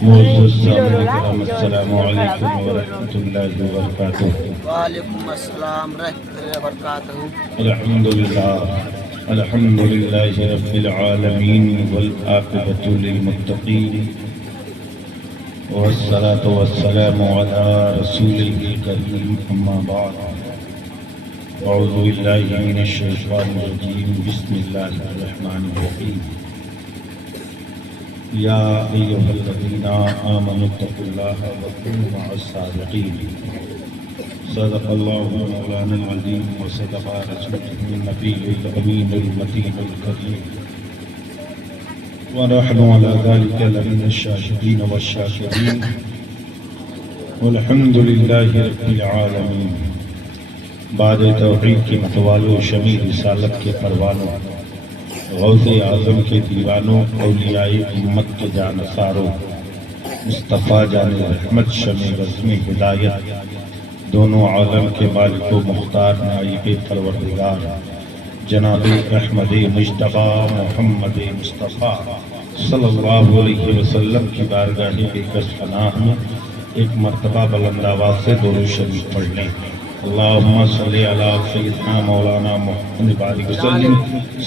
السلام علیکم ورحمۃ اللہ وبرکاتہ۔ وعلیکم السلام ورحمۃ اللہ وبرکاتہ۔ الحمد للہ رب العالمین والعاقبۃ للمتقین والصلاة والسلام علی رسولہ الکریم اما بعد۔ اعوذ باللہ من الشیطان الرجیم، بسم اللہ الرحمن الرحیم۔ یا ایھا الذین آمنوا اتقوا اللہ وکونوا مع الصادقین۔ صدق اللہ مولانا العظیم وصدق رسولہ النبی الامین المتین الکریم، ونحن علی ذلک لمن الشاہدین والشاکرین، والحمد للہ رب العالمین۔ بعد توحید کے متوالوں، شمع رسالت کے پروانوں، غوث اعظم کے دیوانوں، اولیاء امت کے جانثاروں، مصطفیٰ جان رحمت، شمع رزم ہدایت، دونوں عالم کے مالک و مختار نائب پروردگار جناب احمد مجتبیٰ محمد مصطفیٰ صلی اللہ علیہ وسلم کی بارگاہ بےکس پناہ میں ایک مرتبہ بلند آواز سے درود شریف پڑھ لیں۔ اللہم صلی علی سیدنا مولانا محمد بارک وسلم،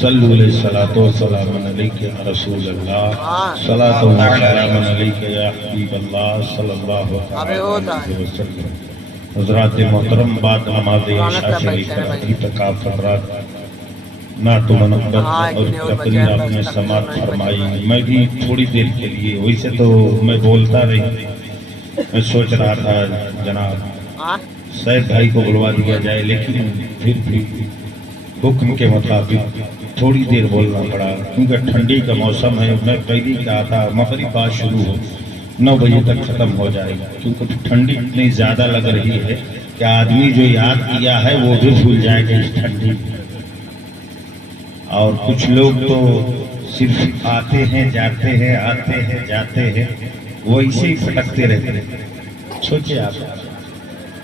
صلو علیہ الصلاۃ والسلام علیک یا رسول اللہ، صلاۃ و سلام علیک یا حبیب اللہ صلی اللہ علیہ وسلم۔ حضرات محترم، بعد نماز عشاء سے لے کر ابھی تک آپ حضرات نعت و منقبت اور تقریر آپ نے سماعت فرمائی۔ میں بھی تھوڑی دیر کے لیے، ویسے تو میں بولتا رہی، میں سوچ رہا تھا جناب سید بھائی کو بلوا دیا جائے، لیکن پھر بھی حکم کے مطابق تھوڑی دیر بولنا پڑا، کیونکہ ٹھنڈی کا موسم ہے۔ میں پہلی کہا تھا مغرب بعد شروع ہو، 9 بجے تک ختم ہو جائے گا، کیونکہ ٹھنڈی اتنی زیادہ لگ رہی ہے کہ آدمی جو یاد کیا ہے وہ بھی بھول جائے گا اس ٹھنڈی میں۔ اور کچھ لوگ تو صرف آتے ہیں جاتے ہیں، آتے ہیں جاتے ہیں، وہ ایسے ہی پھٹکتے رہتے ہیں۔ سوچے آپ،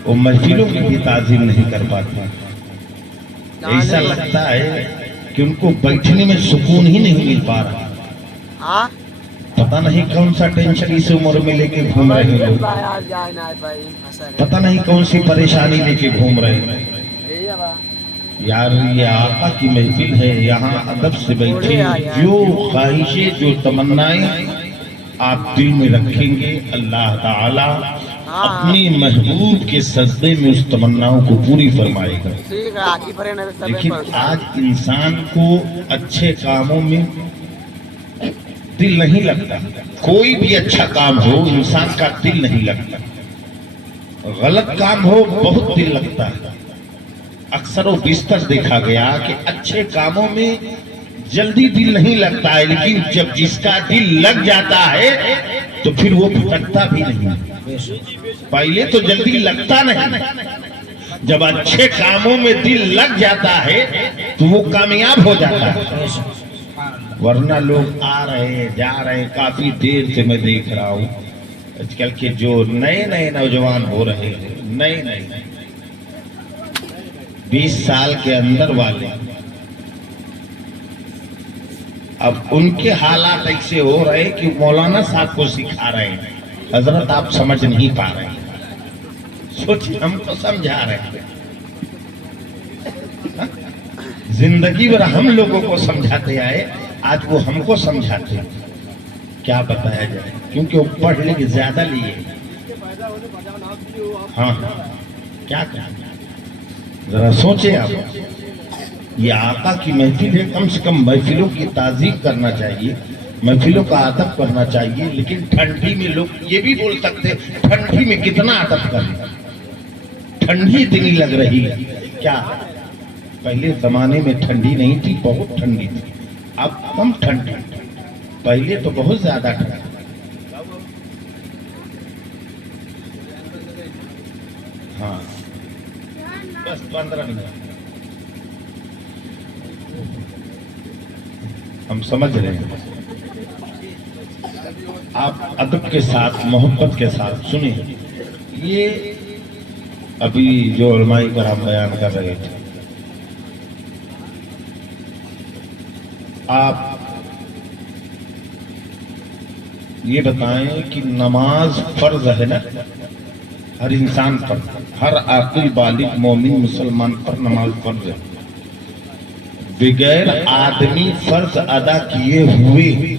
وہ محفلوں کی بھی تعظیم نہیں کر پاتے، ایسا لگتا ہے کہ ان کو بیٹھنے میں سکون ہی نہیں مل پا رہا۔ پتہ نہیں کون سا ٹینشن اس عمر میں لے کے گھوم رہے ہیں لوگ، پتہ نہیں کون سی پریشانی لے کے گھوم رہے ہیں۔ یار یہ آقا کی محفل ہے، یہاں ادب سے بیٹھے، جو خواہشیں جو تمنائیں آپ دل میں رکھیں گے، اللہ تعالی اپنی محبوب کے سجدے میں اس تمناؤں کو پوری فرمائے گا۔ لیکن آج انسان کو اچھے کاموں میں دل نہیں لگتا، کوئی بھی اچھا کام ہو انسان کا دل نہیں لگتا، غلط کام ہو بہت دل لگتا ہے۔ اکثر و بیشتر دیکھا گیا کہ اچھے کاموں میں جلدی دل نہیں لگتا ہے، لیکن جب جس کا دل لگ جاتا ہے تو پھر وہ بھٹکتا بھی نہیں۔ پہلے تو جلدی لگتا نہیں، جب اچھے کاموں میں دل لگ جاتا ہے تو وہ کامیاب ہو جاتا ہے۔ ورنہ لوگ آ رہے ہیں جا رہے ہیں، کافی دیر سے میں دیکھ رہا ہوں آج کل کے جو نئے نئے نوجوان ہو رہے ہیں، نئے 20 سال کے اندر والے، اب ان کے حالات ایسے ہو رہے ہیں کہ مولانا صاحب کو سکھا رہے ہیں، حضرت آپ سمجھ نہیں پا رہے ہیں، سوچ ہم کو سمجھا رہے ہیں، زندگی بھر ہم لوگوں کو سمجھاتے آئے، آج وہ ہم کو سمجھاتے ہیں، کیا بتایا جائے، کیونکہ وہ پڑھ لکھ زیادہ لیے۔ ہاں کیا کریں، ذرا سوچیں آپ، یہ آقا کی محفل ہے، کم سے کم محفلوں کی تعظیم کرنا چاہیے، محفلوں کا ادب کرنا چاہیے۔ لیکن ٹھنڈی میں لوگ یہ بھی بول سکتے ٹھنڈی میں کتنا ادب کریں، ٹھنڈی اتنی لگ رہی ہے کیا؟ پہلے زمانے میں ٹھنڈی نہیں تھی، بہت ٹھنڈی تھی، اب کم ٹھنڈی، پہلے تو بہت زیادہ ٹھنڈی۔ ہاں بس 15 منٹ ہم سمجھ رہے ہیں، آپ ادب کے ساتھ محبت کے ساتھ سنیں۔ یہ ابھی جو علماء کرام بیان کر رہے تھے، آپ یہ بتائیں کہ نماز فرض ہے نا ہر انسان پر، ہر عاقل بالغ مومن مسلمان پر نماز فرض ہے. بغیر آدمی فرض ادا کیے ہوئے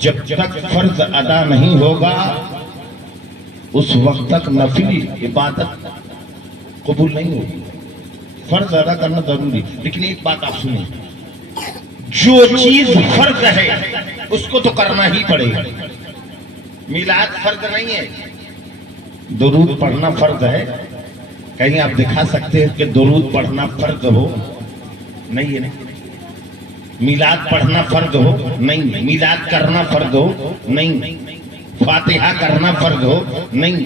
جب تک فرض ادا نہیں ہوگا اس وقت تک نفلی عبادت قبول نہیں ہوگی. فرض ادا کرنا ضروری، لیکن ایک بات آپ سنیں، جو چیز فرض ہے اس کو تو کرنا ہی پڑے گا. میلاد فرض نہیں ہے، درود پڑھنا فرض ہے. کہیں آپ دکھا سکتے ہیں کہ درود پڑھنا فرض ہو؟ نہیں ہے. میلاد پڑھنا فرض ہو؟ نہیں. میلاد کرنا فرض ہو؟ نہیں. فاتحہ کرنا فرض ہو؟ نہیں.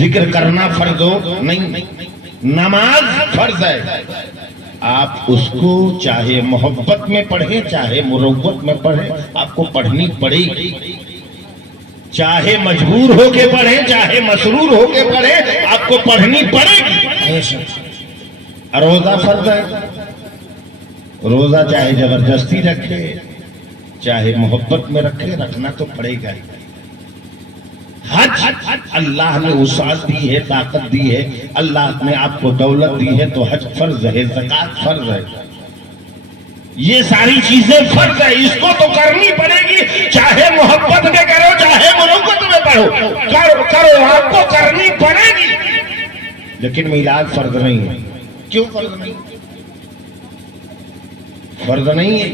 ذکر کرنا فرض ہو؟ نہیں. نماز فرض ہے. آپ اس کو چاہے محبت میں پڑھیں چاہے مروت میں پڑھیں آپ کو پڑھنی پڑے گی. چاہے مجبور ہو کے پڑھیں چاہے مسرور ہو کے پڑھیں آپ کو پڑھنی پڑے گی. روزہ فرض ہے. روزہ چاہے زبردستی رکھے چاہے محبت میں رکھے رکھنا تو پڑے گا. حج اللہ نے وسعت دی ہے، طاقت دی ہے، اللہ نے آپ کو دولت دی ہے تو حج فرض ہے، زکوٰۃ فرض ہے. یہ ساری چیزیں فرض ہے، اس کو تو کرنی پڑے گی. چاہے محبت میں کرو چاہے مروت میں پڑھو کرو آپ کو کرنی پڑے گی. لیکن میلاد فرض نہیں ہے. کیوں فرض نہیں؟ فرض نہیں ہے.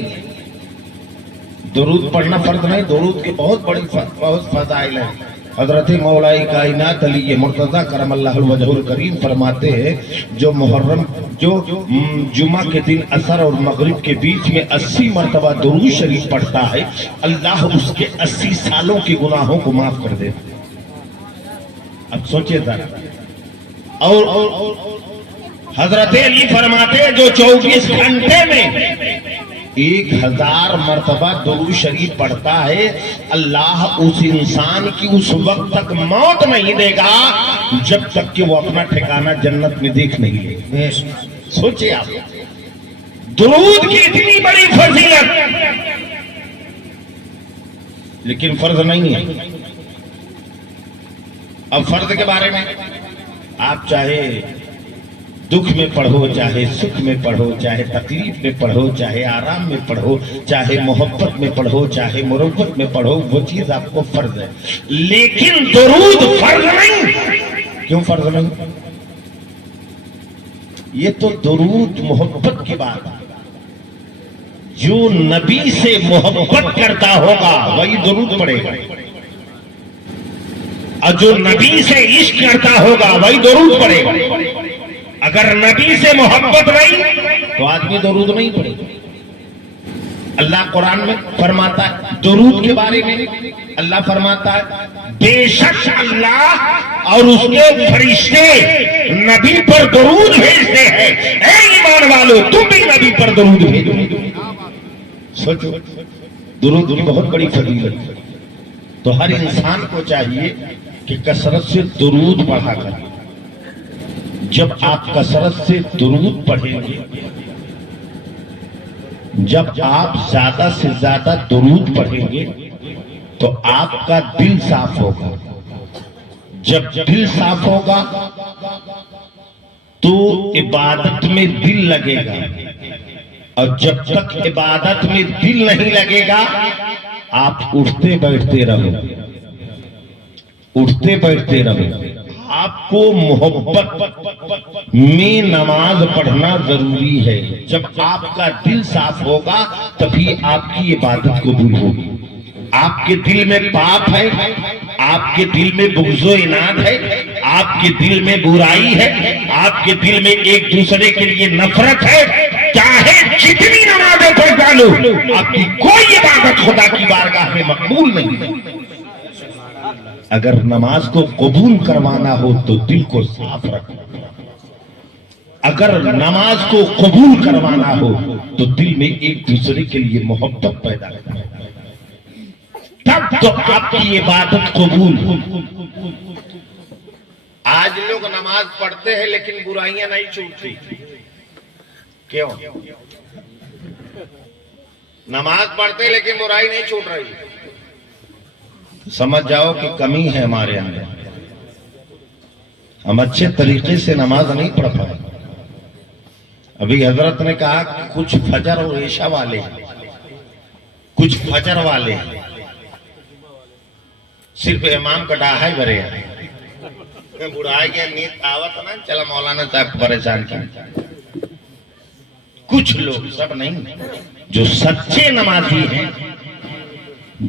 درود پڑھنا فرض نہیں. درود کے بہت فضائل ہیں. حضرت مولائی کائنات علی مرتضیٰ کرم اللہ وجہ الکریم فرماتے ہیں جو جمعہ کے دن عصر اور مغرب کے بیچ میں 80 مرتبہ درود شریف پڑھتا ہے اللہ اس کے 80 سالوں کے گناہوں کو معاف کر دے. اب سوچئے ذرا. اور حضرت علی فرماتے ہیں جو 24 گھنٹے میں 1000 مرتبہ درود شریف پڑھتا ہے اللہ اس انسان کی اس وقت تک موت نہیں دے گا جب تک کہ وہ اپنا ٹھکانہ جنت میں دیکھ نہیں لے. سوچئے آپ درود کی اتنی بڑی فضیلت لیکن فرض نہیں ہے. اب فرض کے بارے میں آپ چاہے دکھ میں پڑھو چاہے سکھ میں پڑھو چاہے تکلیف میں پڑھو چاہے آرام میں پڑھو چاہے محبت میں پڑھو چاہے مروت میں پڑھو وہ چیز آپ کو فرض ہے. لیکن درود فرض نہیں. کیوں فرض نہیں؟ یہ تو درود محبت کی بات ہے. جو نبی سے محبت کرتا ہوگا وہی درود پڑھے گا اور جو نبی سے عشق کرتا ہوگا وہی درود پڑھے گا. اگر نبی سے محبت نہیں تو آدمی درود نہیں پڑھے. اللہ قرآن میں فرماتا ہے درود کے بارے میں اللہ فرماتا ہے بے شک اللہ اور اس کے فرشتے نبی پر درود بھیجتے ہیں. اے ایمان والو تم بھی نبی پر درود بھیجو. سوچو درود کی بہت بڑی فضیلت ہے. تو ہر انسان کو چاہیے کہ کثرت سے درود پڑھا کرے. جب آپ کثرت سے درود پڑھیں گے جب آپ زیادہ سے زیادہ درود پڑھیں گے تو آپ کا دل صاف ہوگا. جب دل صاف ہوگا تو عبادت میں دل لگے گا اور جب تک عبادت میں دل نہیں لگے گا آپ اٹھتے بیٹھتے رہو اٹھتے بیٹھتے رہو. آپ کو محبت میں نماز پڑھنا ضروری ہے. جب آپ کا دل صاف ہوگا تبھی آپ کی عبادت قبول ہوگی. آپ کے دل میں پاپ ہے آپ کے دل میں بغض و عناد ہے آپ کے دل میں برائی ہے آپ کے دل میں ایک دوسرے کے لیے نفرت ہے چاہے جتنی نمازیں پڑھ ڈالو آپ کی کوئی عبادت خدا کی بارگاہ میں مقبول نہیں ہے. اگر نماز کو قبول کروانا ہو تو دل کو صاف رکھنا. اگر نماز کو قبول کروانا ہو تو دل میں ایک دوسرے کے لیے محبت پیدا کرنا تب تو آپ کی عبادت قبول ہو. آج لوگ نماز پڑھتے ہیں لیکن برائیاں نہیں چھوٹتی. کیوں؟ نماز پڑھتے لیکن برائی نہیں چھوٹ رہی. سمجھ جاؤ کہ کمی ہے ہمارے اندر. ہم اچھے طریقے سے نماز نہیں پڑھ پائے. ابھی حضرت نے کہا کہ کچھ فجر اور عشاء والے ہیں، کچھ فجر والے ہیں صرف امام کا ڈاہا ہی بھرے ہیں. بڑھائی کے نیت آوت نا چلا مولانا صاحب پریشان کیا. کچھ لوگ، سب نہیں، جو سچے نمازی ہیں،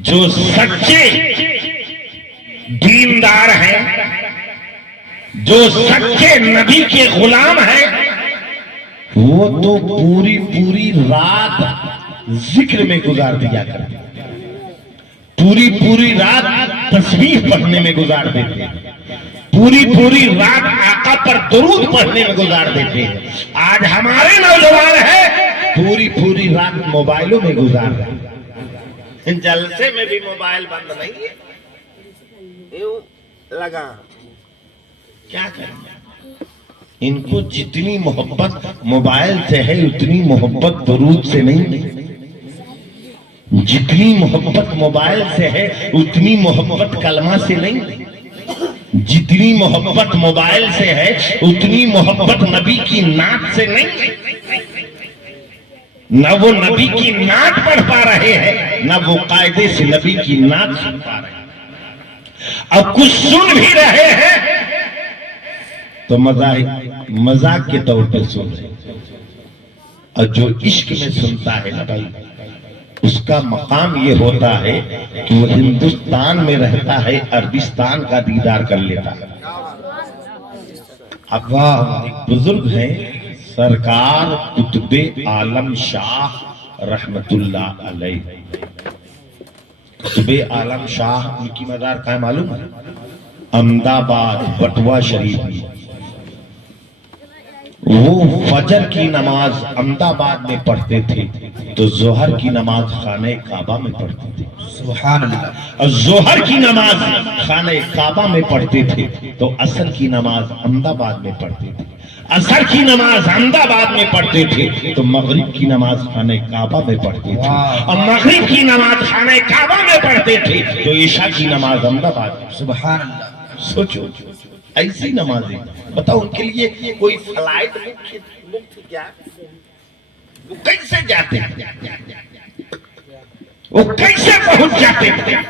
جو سچے دیندار ہیں، جو سچے نبی کے غلام ہیں، وہ تو پوری پوری رات ذکر میں گزار دیا کرتے، پوری پوری رات تسبیح پڑھنے میں گزار دیتے، پوری پوری رات آقا پر درود پڑھنے میں گزار دیتے ہیں. آج ہمارے نوجوان ہیں پوری پوری رات موبائلوں میں گزار رہے ہیں. جلسے میں بھی موبائل بند نہیں ہے، یوں لگا. کیا کریں؟ ان کو جتنی محبت موبائل سے ہے اتنی محبت درود سے نہیں ہے. جتنی محبت موبائل سے ہے اتنی محبت کلمہ سے نہیں. جتنی محبت موبائل سے ہے اتنی محبت نبی کی نعت سے نہیں. نہ وہ نبی کی نعت پڑھ پا رہے ہیں، نہ وہ قاعدے سے نبی کی نعت سن پا رہے ہیں. اب کچھ سن بھی رہے ہیں تو مذاق کے طور پر سن رہے ہیں. اور جو عشق میں سنتا ہے نا بھائی، اس کا مقام یہ ہوتا ہے کہ وہ ہندوستان میں رہتا ہے، عربستان کا دیدار کر لیتا ہے. اب ایک بزرگ ہیں سرکار قطب عالم شاہ رحمت اللہ علیہ. قطب عالم شاہ ان کی مزار کہاں ہے معلوم ہے؟ احمد آباد بٹوا شریف میں. وہ فجر کی نماز احمد آباد میں پڑھتے تھے تو ظہر کی نماز خانہ کعبہ میں پڑھتے تھے. سبحان اللہ. اور ظہر کی نماز خانہ کعبہ میں پڑھتے تھے تو عصر کی نماز احمد آباد میں پڑھتے تھے. عصر کی نماز احمد آباد میں پڑھتے تھے تو مغرب کی نماز خانہ کعبہ میں پڑھتے تھے. اور مغرب کی نماز خانہ کعبہ میں پڑھتے تھے تو عشاء کی نماز احمد آباد میں. سبحان اللہ. سوچو ایسی نمازیں. بتاؤ ان کے لیے کوئی فلائٹ مفت کیا؟ وہ کیسے جاتے ہیں؟ وہ کیسے پہنچ جاتے ہیں؟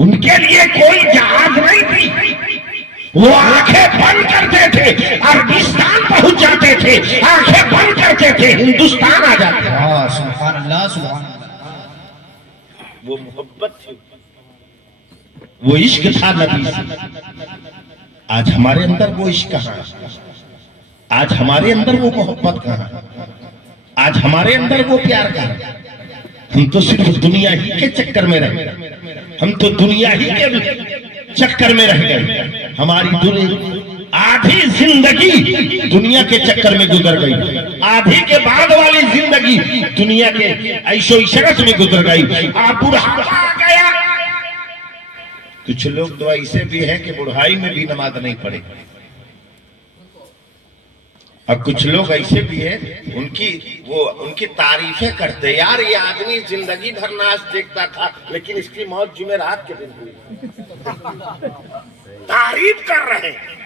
ان کے لیے کوئی جہاز نہیں تھی. وہ آنکھیں بند کرتے تھے عربستان پہنچ جاتے تھے، آنکھیں بند کرتے تھے ہندوستان آ جاتے تھے. سبحان اللہ. سبحان اللہ. وہ محبت تھی، وہ عشق تھا نبی سے. آج ہمارے اندر وہ عشق کہاں ہے؟ آج ہمارے اندر وہ محبت کہاں ہے؟ آج ہمارے اندر وہ پیار کہاں ہے؟ ہم تو صرف دنیا ہی کے چکر میں رہ گئے. ہم تو دنیا ہی کے چکر میں رہ گئے. ہماری آدھی زندگی دنیا کے چکر میں گزر گئی. آدھی کے بعد والی زندگی دنیا کے عیش و عشرت میں گزر گئی. آپ بڑھاپا آ گیا. کچھ لوگ تو ایسے بھی ہیں کہ بڑھائی میں بھی نماز نہیں پڑھے. اور کچھ لوگ ایسے بھی ہیں ان کی تعریفیں کرتے، یار یہ آدمی زندگی بھر ناچ دیکھتا تھا لیکن اس کی موت جمعرات کے دن ہوئی. تعریف کر رہے ہیں،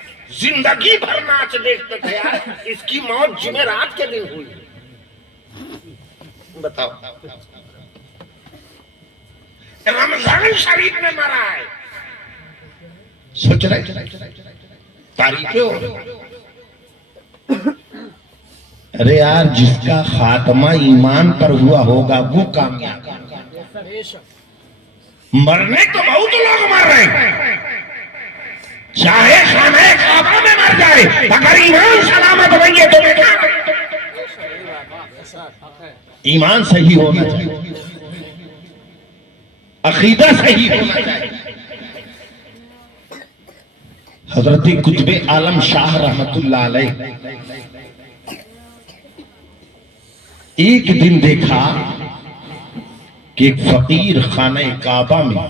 زندگی بھر ناچ دیکھتے تھے، یار اس کی موت جمعرات کے دن ہوئی. بتاؤ رمضان شریف میں مرا ہے. سوچ رہے تعریفیں ہو رہی. ارے یار جس کا خاتمہ ایمان پر ہوا ہوگا وہ کامیاب. مرنے تو بہت لوگ مر رہے ہیں، چاہے خانہ کعبہ میں مر جائے، اگر ایمان سلامت رہیے تو بیکار ہے. ایمان صحیح ہونا چاہیے، عقیدہ صحیح ہونا چاہیے. حضرت قطب عالم شاہ رحمت اللہ علیہ ایک دن دیکھا کہ ایک فقیر خانہ کعبہ میں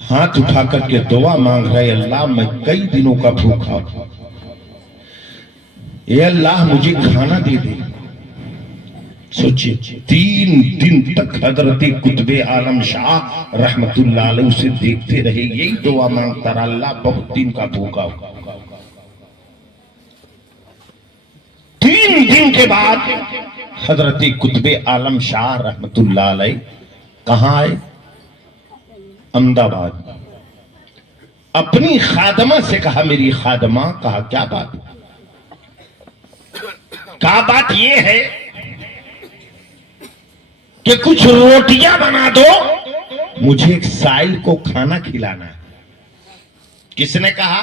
ہاتھ اٹھا کر کے دعا مانگ رہے، اللہ میں کئی دنوں کا بھوکا ہوں، اے اللہ مجھے کھانا دے دے. سوچیے 3 دن تک حضرت قطب عالم شاہ رحمت اللہ علیہ اسے دیکھتے رہے، یہی دعا مانگتا رہا، اللہ بہت دن کا بھوکا ہو۔ 3 دن کے بعد حضرت قطب عالم شاہ رحمت اللہ علیہ کہاں آئے؟ احمد آباد۔ اپنی خادمہ سے کہا، میری خادمہ، کہا کیا بات؟ کہا بات یہ ہے کہ کچھ روٹیاں بنا دو، مجھے ایک سائل کو کھانا کھلانا ہے۔ کس نے کہا؟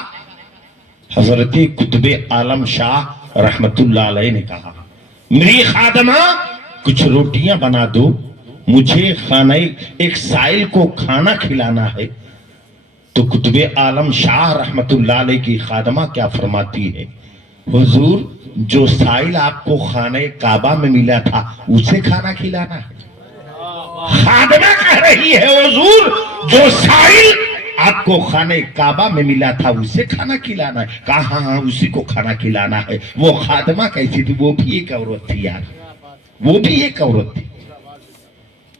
حضرت قطب عالم شاہ رحمت اللہ علیہ نے کہا، میری خادمہ کچھ روٹیاں بنا دو، مجھے خانہ ایک سائل کو کھانا کھلانا ہے۔ تو قطب عالم شاہ رحمت اللہ علیہ کی خادمہ کیا فرماتی ہے؟ حضور، جو سائل آپ کو خانہ کعبہ میں ملا تھا اسے کھانا کھلانا ہے۔ خادمہ کہہ رہی ہے، حضور جو سائل آپ کو خانہ کعبہ میں ملا تھا اسے کھانا کھلانا ہے۔ کہا ہاں ہاں اسی کو کھانا کھلانا ہے۔ وہ خادمہ کیسی تھی؟ وہ بھی ایک عورت تھی یار، وہ بھی ایک عورت تھی،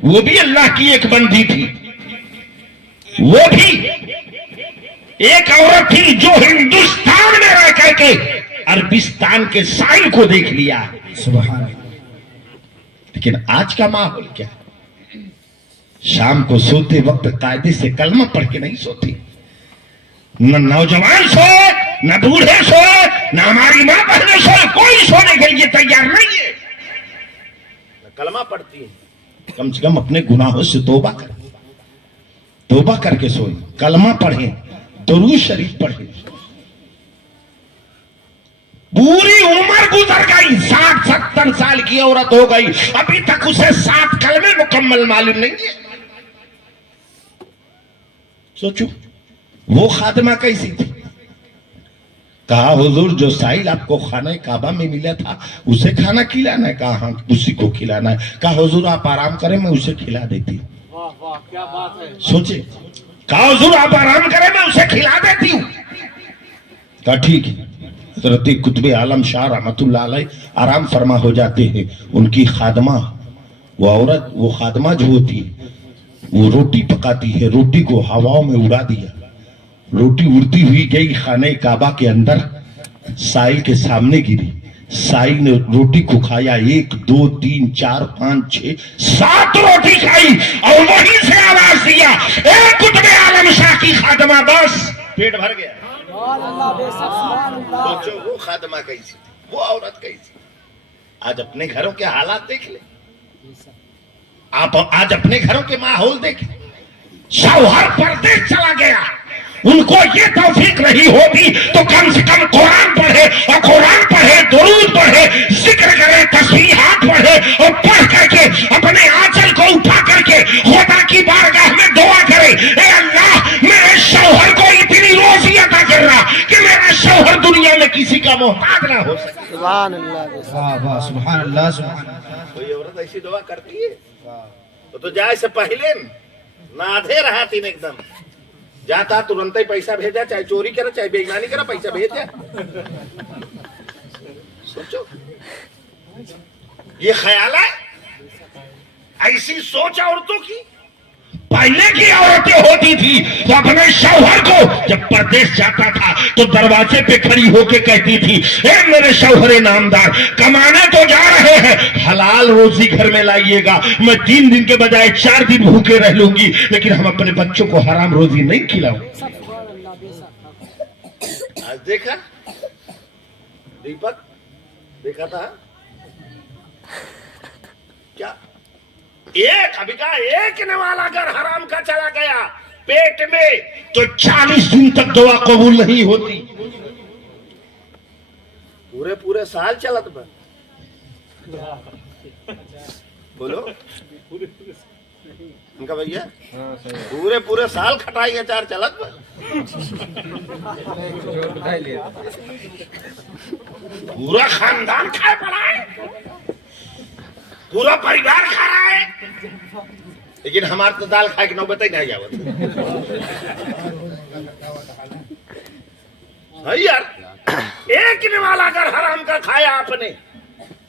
وہ بھی اللہ کی ایک بندی تھی، وہ بھی ایک عورت تھی جو ہندوستان میں رہ کر کے عربستان کے سائل کو دیکھ لیا ہے۔ سبحان اللہ۔ لیکن آج کا ماحول کیا؟ شام کو سوتے وقت قاعدے سے کلمہ پڑھ کے نہیں سوتی، نہ نوجوان سوئے، نہ بوڑھے سوئے، نہ ہماری ماں بہنیں سوئے، کوئی سونے کے لیے تیار نہیں ہے، نہ کلمہ پڑھتی ہے۔ کم سے کم اپنے گناہوں سے توبہ کر کے سوئیں، کلمہ پڑھیں، درود شریف پڑھیں۔ پوری عمر گزر گئی، 60-70 سال کی عورت ہو گئی، ابھی تک اسے 7 کلمے مکمل معلوم نہیں ہے۔ سوچو وہ خادمہ کیسی تھی؟ کہا حضور جو سائل آپ کو خانہ کعبہ میں ملا تھا اسے کھانا کھلانا ہے۔ کہا ہاں اسی کو کھلانا ہے۔ کہا حضور آپ آرام کریں میں اسے کھلا دیتی ہوں۔ سوچے، کہا حضور آپ آرام کریں میں اسے کھلا دیتی ہوں۔ کہا ٹھیک ہے۔ حضرت قطب عالم شاہ رحمت اللہ علیہ آرام فرما ہو جاتے ہیں۔ ان کی خادمہ، وہ عورت، وہ خادمہ جو ہوتی ہے وہ روٹی پکاتی ہے، روٹی کو ہواؤں میں اڑا دیا، روٹی اڑتی ہوئی گئی خانہ کعبہ کے اندر، سائل کے سامنے گری، سائل نے روٹی کو کھایا، 1 2 3 4 5 6 7 روٹی کھائی، اور وہیں سے آواز دیا، اے قطب عالم شاہ کی خادمہ، بس پیٹ بھر گیا۔ بچوں وہ خادمہ کیسی تھی، وہ عورت کیسی؟ آج اپنے گھروں کے حالات دیکھ لیں، آپ آج اپنے گھروں کے ماحول دیکھیں۔ شوہر پردیس چلا گیا، ان کو یہ توفیق نہیں ہوتی تو کم سے کم قرآن پڑھے، اور قرآن پڑھے، درود پڑھے، ذکر کرے، تسبیحات پڑھے، اور پڑھ کر کے اپنے آنچل کو اٹھا کر کے خدا کی بارگاہ میں دعا کرے، اے اللہ میرے شوہر کو اتنی روزی عطا کرنا کہ میرا شوہر دنیا میں کسی کا محتاج نہ ہو سکے۔ سبحان اللہ۔ واہ واہ، سبحان اللہ، سبحان اللہ۔ کوئی عورت ایسی دعا کرتی ہے تو جائے سے پہلے نہ آدھے رہا تین ایک دم جاتا ترنت ہی پیسہ بھیجا، چاہے چوری کرا چاہے بےایمانی کرا، پیسہ بھیجا۔ سوچو یہ خیال ہے، ایسی سوچ عورتوں کی۔ پہلے کی عورتیں ہوتی تھی تو اپنے شوہر کو جب پردیس جاتا تھا تو دروازے پہ کھڑی ہو کے کہتی تھی، اے میرے شوہر نامدار، کمانے تو جا رہے ہیں، حلال روزی گھر میں لائیے گا، میں 3 دن کے بجائے 4 دن بھوکے رہ لوں گی، لیکن ہم اپنے بچوں کو حرام روزی نہیں کھلاؤں۔ آج دیکھا دیپک، دیکھا تھا کیا؟ ایک ابھی کا ایک نوالا اگر حرام کا چلا گیا پیٹ میں تو 40 دن تک دعا قبول نہیں ہوتی۔ پورے سال چلت با بولو ان کا بھیا، پورے سال کھٹائی اچار چلت با، پورا خاندان کھائے پڑا ہے، پورا پریوار کھا رہا ہے، لیکن ہمارا تو دال کھائے کہ نوبت ہی نہیں آوت۔ یار ایک نوالا اگر حرام کا کھایا آپ نے